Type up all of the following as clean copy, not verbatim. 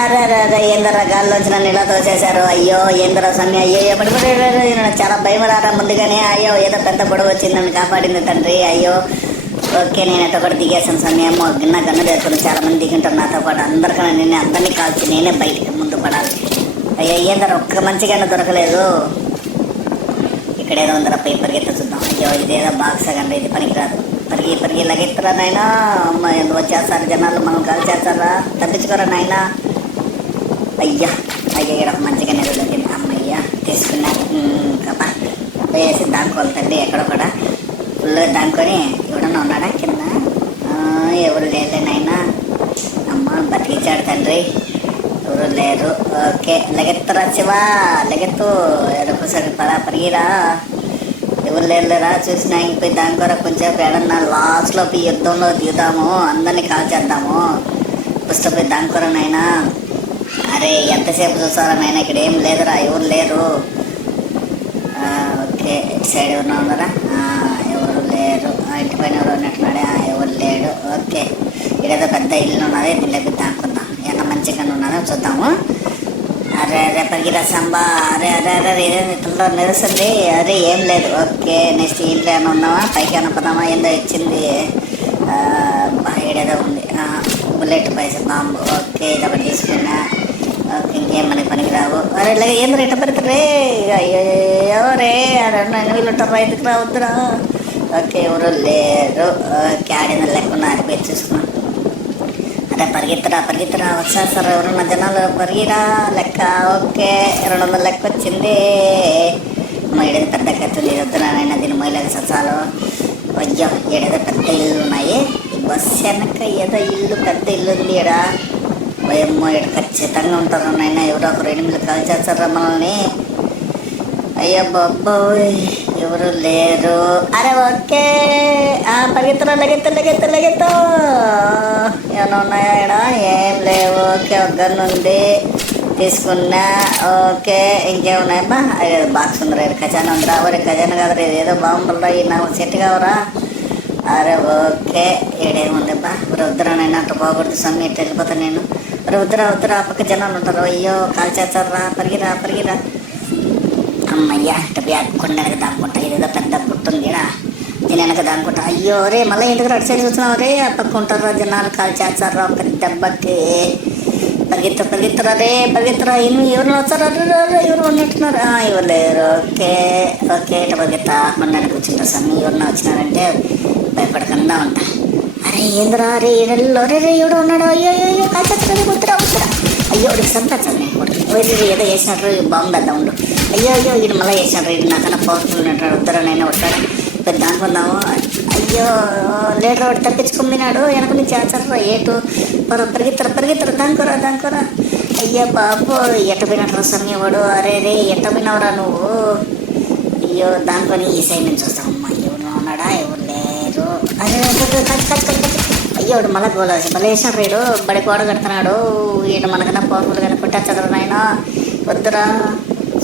అరే అరే అరే ఏందరా గాల్లోంచి నన్ను ఇలా తోసేశారు. అయ్యో ఏందరా సన్ని, అయ్యో పడిపడి చాలా భయం రారా ముందుగానే. అయ్యో ఏదో పెద్ద గొడవ వచ్చింది, నన్ను కాపాడింది తండ్రి. అయ్యో ఓకే నేను ఎట్టో కూడా దిగేసాను సన్ని. ఏమో గిన్నె గన్న చేసుకుని చాలా మంది దిగుంటారు నాతో పాటు. అందరికన్నా నేను అందరినీ కాల్చి నేనే బయటికి ముందు పడాలి. అయ్యో ఏందరా ఒక్క మంచిగా దొరకలేదు. ఇక్కడ ఏదో ఉందరా పై పరిగెత్త చూద్దాం. అయ్యో ఇదేదో బాక్స్ కండి, ఇది పనికిరాదు. పరిగి పరిగి లగెత్తరా నాయన. అమ్మ వచ్చేస్తారు జనాలు, మనం కాల్ చేస్తారా, తప్పించుకోరా నాయన. అయ్యా అయ్యా ఇక్కడ మంచిగానే దొరికింది. అమ్మయ్యా తీసుకున్నా కపా వేసి దానుకోవాలి తండ్రి. ఎక్కడో కూడా ఫుల్గా దానుకొని ఎవడన్నా ఉన్నాడా కింద? ఎవరు లేదే నాయన. అమ్మ బతికించాడు తండ్రి, ఎవరు లేరు. ఓకే లగెత్తరా శివా, లగెత్తు ఎరుపుసరి పరా పరిగిరా. ఎవరు లేరులేరా చూసినా ఇంకపోయి దానికోరా కొంచెం ఏడన్నా లాస్ట్లో పోయి యుద్ధంలో దిగుతాము, అందరినీ కాల్ చేద్దాము. పుస్తకపోయి దానికోరా నాయన. అరే ఎంతసేపు చూసారా నాయన, ఇక్కడ ఏం లేదురా, ఎవరు లేరు. ఓకే ఇటు సైడ్ ఎవరు ఉన్నారా? ఎవరు లేరు. ఇంటి పైన ఎవరు ఉన్నట్టున్నాడే, ఎవరు లేడు. ఓకే ఇక్కడేదో పెద్ద ఇల్లు ఉన్నది, దీనిలో దాక్కుందాం. ఏమన్నా మంచిగా ఉన్నదో చూద్దాము. అరే అరే పరిగిరా సంబా. అరే అరే అరే ఇట్లా నిలుస్తుంది. అరే ఏం లేదు. ఓకే నెక్స్ట్ ఇంట్లో ఏమైనా ఉందామా, పైకి ఏమైనా పోదామా. ఏందో ఇచ్చింది ఏడేదో ఉంది, బుల్లెట్ పైసా బాంబు. ఓకే ఇదొకటి తీసుకున్నా. ఓకే ఇంకేం మనకి పనికి రావు. అరే ఇలాగ ఏందో ఎట్ట పెడతారే. అయ్యో రే వీళ్ళు ఉంటారా, ఎందుకు రావద్దురా. ఓకే ఎవరు లేరు. ఓకే ఆడిన లెక్క ఆడిపోయి చూసుకున్నాం. అరే పరిగెత్తరా పరిగెత్తరా వచ్చారు సార్ ఎవరున్న జనాలు, పరిగిరా లెక్క. ఓకే 200 లెక్క వచ్చింది. ఏడేదో పెద్ద కత్తుంది, వద్దురానైనా దీన్ని మొయ్యలేదు సచాలు. అయ్యో ఏడేదో పెద్ద ఇల్లు ఉన్నాయి. బస్ వెనక ఏదో ఇల్లు పెద్ద ఇల్లు ఉంది. ఈడ భయమ్మో ఈడ ఖచ్చితంగా ఉంటారు నాయన. ఎవరో ఒకరు ఎనిమిది కాల్ చేస్తారా మనల్ని. అయ్యో బాబోయ్ ఎవరు లేరు. అరే ఓకే పరిగెత్తరా లగెత్త లగెత్త లగెత్త. ఏమైనా ఉన్నాయా ఇక్కడ? ఏం లేవు. ఓకే ఒక గన్ను ఉంది తీసుకున్నా. ఓకే ఇంకేమున్నాయమ్మా? అదే బాక్స్ ఉందిరా, ఖజానా ఉందిరా. ఒరే ఖజానా కదరా, ఏదో బాగుంటుందా, ఈ నాకు సెట్ కావరా. అరే ఓకే ఏడేముందబ్బా. వద్దురానైనా అంత బాగొడుతు సమ్మె ఇట్టు వెళ్ళిపోతాను నేను. అరే వద్దురా వద్దురా, పక్క జనాలు ఉంటారు. అయ్యో కాల్ చేస్తారా, పరిగిరా పరిగిరా. అమ్మయ్యా ఇట్ట బ్యాగ్ కొండ వెనక దానుకుంటా. ఇదేదో పెద్ద పుట్టుంది ఇక్కడ, దీని వెనక దానుకుంటా. అయ్యో రే మళ్ళీ ఎందుకు అటు సైడ్ చూస్తున్నావు రే. ఆ పక్క ఉంటారా జనాలు, కాల్ చేస్తారా ఒక దెబ్బకి. పరిగెత్త పరిగెత్తరా రే పరిగెత్తరా. ఎవరు వచ్చారా, ఎవరు ఉన్నట్టున్నారు. ఎవరు లేరు. ఓకే ఓకే ఇట్ట పరిగెత్తా కొండ కూర్చుంటా సమ్మె. ఎవరన్నా వచ్చినారంటే భయపడకుండా ఉంటా. అరే ఏంద్రా రే ఏడల్లో రే రే ఎవడో ఉన్నాడు. అయ్యో అయ్యో కాల్ చేస్తారా, వద్దురా వద్దురా. అయ్యో వాడికి సంపాదించాలి ఏదో వేసినట్టు బాంబు పెద్ద ఉండు. అయ్యో అయ్యో వీడు మళ్ళీ వేసినట్టు, వీడు నాకన్నా పవర్ఫుల్ ఉంటాడు. ఉత్తరానైనా ఉంటాడు పెద్ద అనుకుందాము. అయ్యో లేటర్ వాడు తప్పించుకుమ్మినాడు, వెనక నుంచి చేస్తారా ఏటు పరిగెత్తరా పరిగెత్తరా దానికోరా దానికోరా. అయ్యో బాబు ఎట్ట పోయినట్టు సమయం వాడు. అరే రే ఎట్ట పోయినావురా నువ్వు. అయ్యో దానికొని ఈ సైడ్ నుంచి వస్తాం. అమ్మ ఎవరు ఉన్నాడా, ఎవరు లేరు. అరే అయ్యో వాడు మళ్ళీ గోలేసి మళ్ళీ వేసినాడు. రేడు బడి గోడ కడుతున్నాడు. ఈయన మనకన్నా పవర్ఫుల్ కానీ కొట్టేస్తాడు నాయన. వద్దురా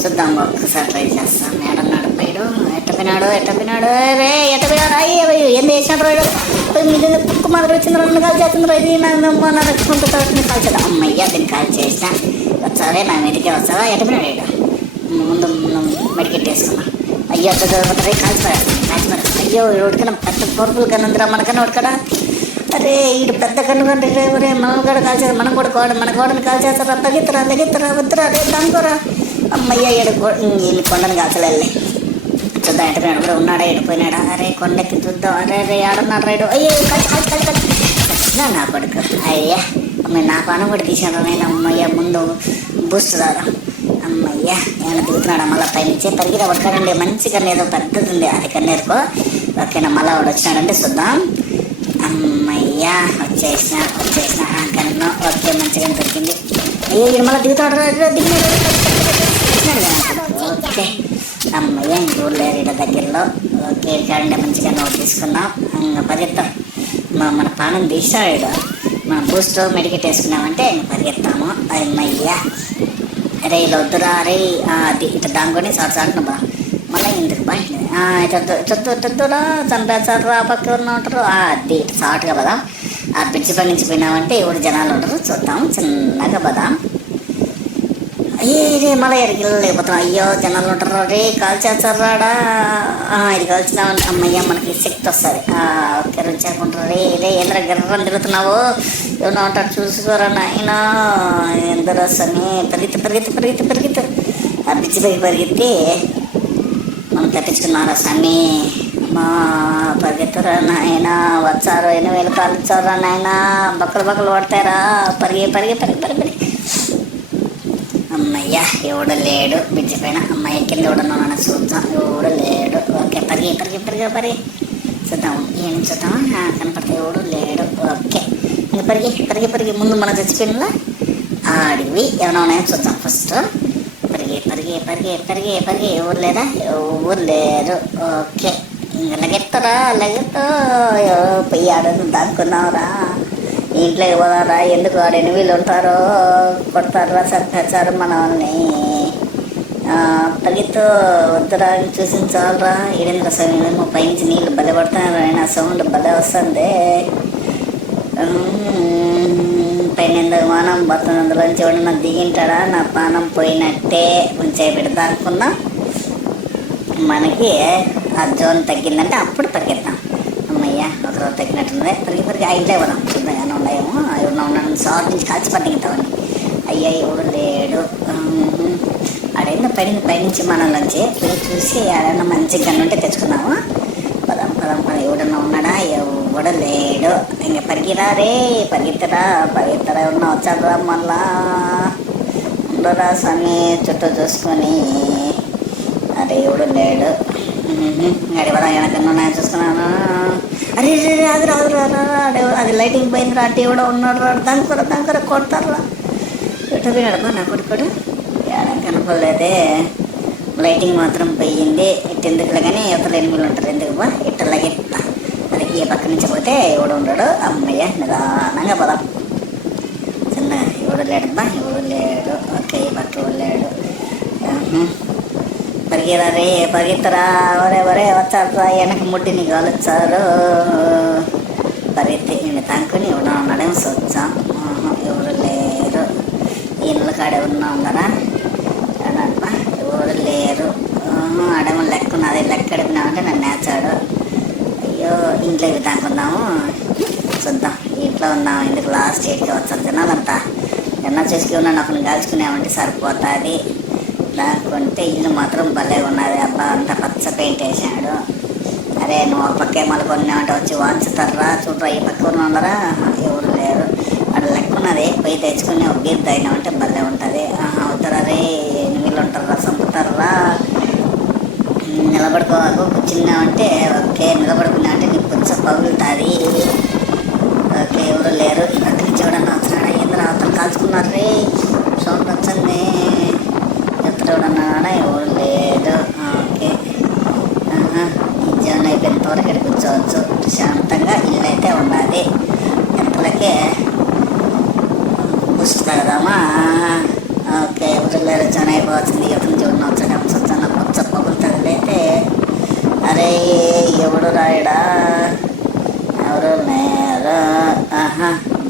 చూద్దాం ఒక్కసారి ట్రై చేస్తాం. ఏడన్నాడు పైడు, ఎట్టపోయినాడు ఎట్టపోయినాడు. రే ఎట్టపోయినాడు. అయ్యో ఏం వేసినాడు రైడు. కుక్క మాదిరి వచ్చింది, 2 కాల్ చేస్తుంది. ఇది నా రక్కుంటూ కాల్ చేద్దాం. అమ్మయ్యా దీన్ని కాల్ చేసిన. వచ్చావే నా మీదకే వచ్చావా. ఎట్టపోయినాడు రైడు. ముందు మెడికెట్ వేసుకున్నా. అయ్యో రే కాల్చిపడేస్తాను. అయ్యో ఉడకన్నా పెద్ద పవర్ఫుల్ కన్నా ఉందిరా మనకన్నా ఉడకడా. అరే వీడు పెద్ద కన్ను కంటే రే మనం కూడా కాల్ చేస్తాం. మనం కూడా మన గోడని కాల్ చేస్తారా. తగ్గిత్తరా తగ్గిత్తరా వద్దురా రే దానికోరా. అమ్మయ్య వీళ్ళు కొండను కాల్చలే. చూద్దాం ఎట్టుకున్నాడు కూడా ఉన్నాడా, ఎడిపోయినాడా. అరే కొండకి చూద్దాం. అరే రే ఆడున్నాడు రైడు. అయ్యో కలిసి నా కొడుకు. అయ్యా అమ్మాయి నా పానం కూడా తీసాడు నేను. అమ్మయ్య ముందు బూస్ట్ రాదా. అమ్మయ్య ఏమైనా దిగుతున్నాడా మళ్ళీ పైనుంచి. పరిగిరా ఉడకాడండి మంచిగా ఏదో పెద్దది ఉంది అది కన్నేరుకో. ఓకేనా మళ్ళీ వాడు వచ్చినాడంటే చూద్దాం. అమ్మయ్యా వచ్చేసిన కన్ను. ఓకే మంచిగా దొరికింది. అయ్యో వీడు మళ్ళీ దిగుతాడు దిగినాడు. ఓకే అమ్మయ్య ఇంకూరు లేరు ఇక్కడ దగ్గరలో. ఓకే ఇక్కడంటే మంచిగా నోట్ తీసుకున్నాం. పరిగెత్తాం. మన పానం తీసాడు. మనం బూస్ట్ మెడికెట్ వేసుకున్నామంటే ఇంక పరిగెత్తాము. అమ్మయ్యా అరే ఇలా వద్దురా. అరే అది ఇట్లా దానుకొని సాటును బా మళ్ళీ ఎందుకు బా చొద్దురా చంపేస్తారా పక్క ఎవరన్నా ఉంటారు. అది ఇటు సాటుగా కదా. ఆ బ్రిడ్జ్ పై నుంచి పోయినామంటే ఎవరు జనాలు ఉండరు. చూద్దాం, చిన్నగా పదాం. అయ్యే మళ్ళీ ఎడికి లేకపోతాం. అయ్యో జనాలు ఉంటారు రే, కాల్ చేస్తారాడా. ఇది కాల్చినామంటే అమ్మయ్య మనకి శక్తి వస్తుంది. ఓకే రుచాకుంటారు రే రే ఎందర గర్రం తిరుగుతున్నావు, ఏమన్నా ఉంటారు చూసుకోరా నాయన. ఎందరో సని పరిగెత్తి ఆ బ్రిడ్జ్ పైకి పరిగెత్తి మనం తప్పించుకున్నారా స్వామి. మా పరిగెత్తరా నాయన, వచ్చారు 8,000 కాలు ఇచ్చారా నాయన. బక్కలు పడతారా, పరిగి. అమ్మయ్య ఎవడు లేడు బ్రిడ్జి పైన. అమ్మాయి కింద ఎవడన్నా చూద్దాం, ఎవడు లేడు. ఓకే పరిగి చూద్దాం, ఏం చూద్దాం. కనపడితే ఎవడు లేడు. ఓకే ఇంకా పరిగి ముందు మనం చచ్చిపోయినలా అడివి ఏమైనా ఉన్నాయో చూద్దాం. ఫస్ట్ పరిగి ఎవరు లేదా, ఎవరు లేరు. ఓకే ఇంకా లెగెత్తో పోయి ఆడని దాక్కున్నావురా. ఇంట్లోకి పోదారా, ఎందుకు ఆడ 8,000 ఉంటారో, కొడతారా, చంపేస్తారు మనల్ని. పరిగెత్తు వద్దురా, చూసి చాలరా. ఈడేంద్ర సమయం పైనుంచి నీళ్ళు భలే పడుతున్నారు. ఆయన సౌండ్ భలే వస్తుంది. పైన ఎందుకు మానం పడుతుంది, అందులోంచి ఎవడన్నా దిగింటాడా. నా పానం పోయినట్టే కొంచెం పెడతా అనుకున్నా. మనకి ఆ జోన్ తగ్గిందంటే అప్పుడు పరిగెత్తాం. అమ్మయ్య ఒక రోజు తగ్గినట్టున్నది. పరిగి ఐదులే పోదాం, చూద్దాం ఏమైనా ఉన్నాయేమో. ఎవరన్నా ఉన్నాను షార్ట్ నుంచి కాల్చి పరిగెత్తామని. అయ్యా ఎవడు లేడు. ఆడైనా పైనుంచి మనలోంచి పోయి చూసి ఆడైనా మంచి గన్ను ఉంటే తెచ్చుకున్నాము. పదం ఎవడన్నా ఉన్నాడా, ఎవడ లేడు. ఇంక పరిగెత్తరా ఎవరన్నా వచ్చాడరా. మళ్ళా ఉండరా స్వామి, చుట్టూ చూసుకొని. అరే ఎవడు లేడు. అడివరా వెనకన్నా ఉన్నాయో చూసుకున్నాను. అరే ఆగురా అది లైటింగ్ పోయింది రా. ఎవడో ఉన్నాడు రా, దానికొర కొడతారా. ఎటు పోయినాడమ్మా నా కొడుకుడు, ఏడ కనపడలేదే. లైటింగ్ మాత్రం పోయింది. ఇటు ఎందుకులే కానీ యువతలు 8,000 ఉంటారు. ఎందుకు బా ఇట్టలాగే అది ఏ పక్క నుంచి పోతే ఎవడు ఉండడు. అమ్మయ్య నిదానంగా పదాం. చిన్నగా ఎవడు లేడబ్బా, ఎవడు లేడు. ఓకే ఈ పక్క ఎవడు లేడు. పరిగెత్తరా ఒరే వచ్చారా. వెనక ముడ్డిని కాలుచ్చారు. పరిగెత్తి నేను తానుకొని ఎవడో ఉన్నాడేమో చూద్దాం. ఎవరు లేరు. ఈయనల కాడ ఉన్నారా ఎవరు లేరు. ఆడేమో లెక్కున్నది. లెక్క అడిపినామంటే నన్ను నేర్చాడు. అయ్యో ఇంట్లోకి తానుకున్నాము. చూద్దాం ఇంట్లో ఉన్నాము. ఎందుకు లాస్ట్ 8కి వచ్చారు జనాలంతా. ఎన్న చేసుకున్నాను ఒకరిని కాల్చుకున్నామంటే సరిపోతుంది. దాక్కుంటే ఇల్లు మాత్రం భలే ఉన్నది. అబ్బా అంత పచ్చ పెయింట్ వేసాడు. అరే నువ్వు ఒక పక్కే మళ్ళీ కొన్నామంటే వచ్చి వాంచుతారా. చూడరా ఈ పక్క ఉన్నారా, ఎవరు లేరు. అక్కడ లెక్క ఉన్నది. పోయి తెచ్చుకుని ఒక బీర్ తాగినామంటే భలే ఉంటుంది. అవుతారా రే 8,000 ఉంటారా, చంపుతారా. నిలబడుకోవాలి కూర్చున్నామంటే. ఓకే నిలబడుకున్నామంటే నీకు కొంచెం పగులుతుంది. ఓకే ఎవరు లేరు. ఈ పక్క నుంచి ఎవడన్నా వచ్చినాడా, ఎందుకు అవతల కాల్చుకున్నారు రే. సౌండ్ వచ్చింది. ఎవడన్నాడా, ఎవరు లేదు. ఓకే జీవనం అయిపోయినంత వరకు ఇక్కడ కూర్చోవచ్చు. ప్రశాంతంగా ఇల్లు అయితే ఉండాలి. ఎంతలకే బూస్ట్ తాగదామా. ఓకే ఎవరు లేరు. జనం అయిపోవచ్చింది. ఎవరిని చూడడం వచ్చాడేమో చూస్తాను. కొత్త పగులు తగిలైతే. అరే ఎవడు రాయడా, ఎవరు లేరు.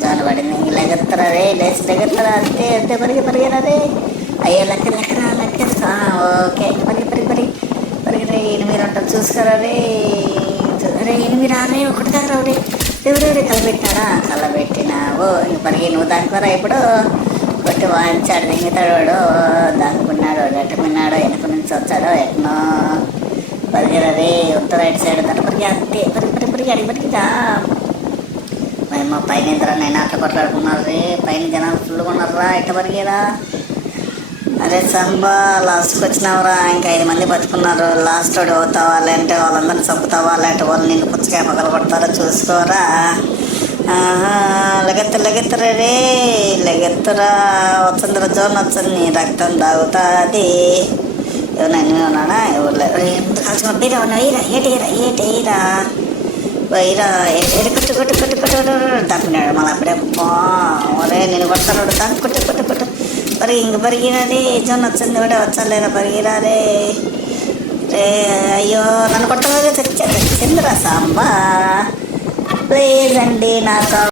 జోన పడింది. లెగెత్తరా రే, లేచి లెగెత్తరా. అంతే పరిగెరా రే. అయ్యో లెక్కరా. ఓకే పరిగి 8,000 ఉంటారు. చూసుకోరా రే. అరే 8 రే, ఒకటి కాదురా రే. ఎవరెవరే కలబెట్టినావు. ఇంక పరిగి నువ్వు దానికోరా. ఇప్పుడు కొట్టి వాయించాడు. దింగుతాడు. దాక్కున్నాడు, ఎట్టుకున్నాడు. వెనక నుంచి వచ్చాడో ఎట్నో. పరిగిరా రే. ఉత్తర రైట్ సైడ్ దాని పరిగి. అంతే పరిగి అడిగిదా. మా పైన ఇద్దరు నేను అట్లా కొట్లాడుకున్నారు రే. పైన జనాలు ఫుల్గా ఉన్నారా. ఎట్ట పరిగేరా. అరే సంబా లాస్ట్కి వచ్చినావురా. ఇంకా 5 మంది బతుకున్నారు. లాస్ట్ వాడు అవుతావా, లేదంటే వాళ్ళందరినీ చంపుతావా, లేదంటే వాళ్ళు నిన్ను పుచ్చకాయ పగలు కొడతారో చూసుకోరా. లెగెత్తరా రే. లెగెత్తరా. వచ్చిందిరా జోన్ వచ్చింది. రక్తం తాగుతుంది. ఎవరైనా ఉన్నాడా, ఎవరు లేరు. ఎందుకు కలిసి బీరా ఉన్నా. ఏటేరా వైరా కొట్టు తప్పినాడు. మళ్ళీ అప్పుడే ఒరే నేను కొడతాడు. దాన్ని కొట్టు పరిగిరారే. జొన్న వచ్చింది కూడా వచ్చలేదా. పరిగిరారే రే. అయ్యో నన్ను కొట్టగా తెచ్చిందిరా సాంబా. ప్లీజ్ అండి నాకు